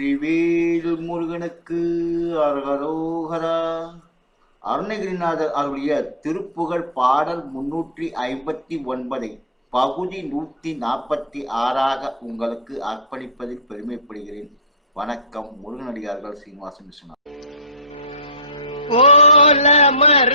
வெற்றிவேல் முருகனுக்கு அரகரோகரா அருணகிரிநாதர் அவருடைய திருப்புகழ் பாடல் முன்னூற்றி ஐம்பத்தி ஒன்பதை பகுதி நூற்றி நாற்பத்தி ஆறாக உங்களுக்கு அர்ப்பணிப்பதில் பெருமைப்படுகிறேன். வணக்கம் முருகனடியார்கள் சீனிவாசன் விஸ்வநாத் ஓலமர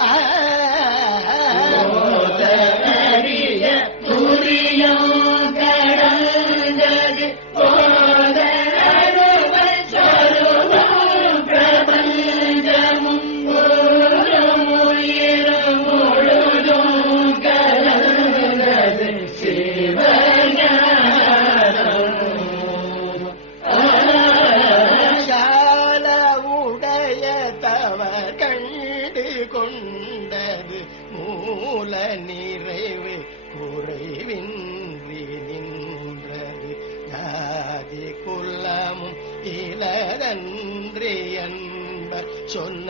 Ah, தவ கண்டு கொண்டது மூல நிறைவு குறைவின்றி நின்றது. ஜாதி குலமும் இலதன்றி என்பர் சொன்ன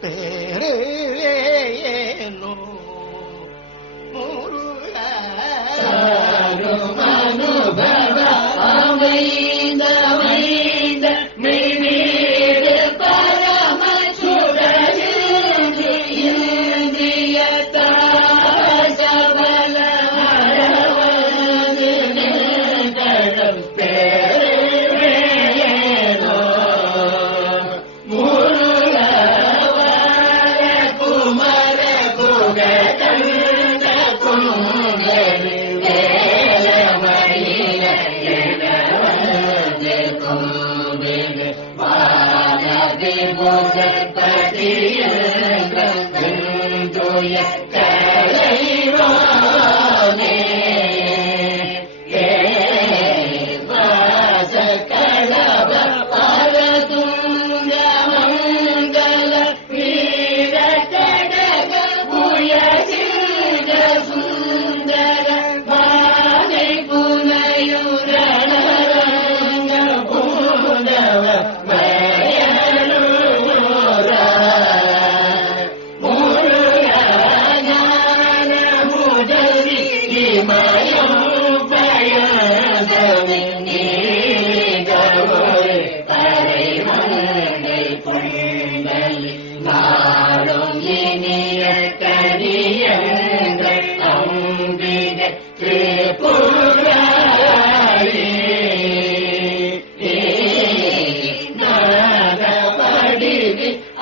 pere no muru देवो सत्पतिरन्तु यश्च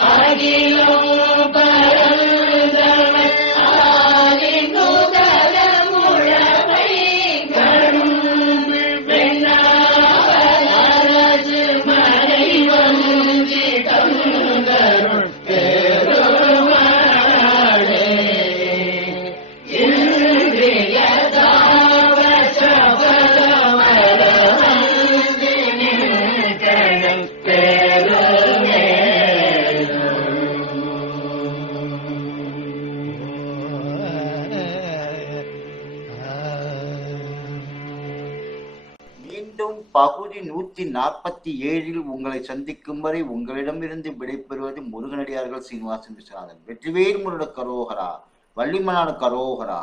ஆகிய பகுதி நூத்தி நாற்பத்தி ஏழில் உங்களை சந்திக்கும் வரை உங்களிடமிருந்து விடைபெறுவது முருகனடியார்கள் சீனிவாசன் விஸ்வநாதன் வெற்றிவேல் முருட கரோகரா வள்ளிமலான கரோகரா.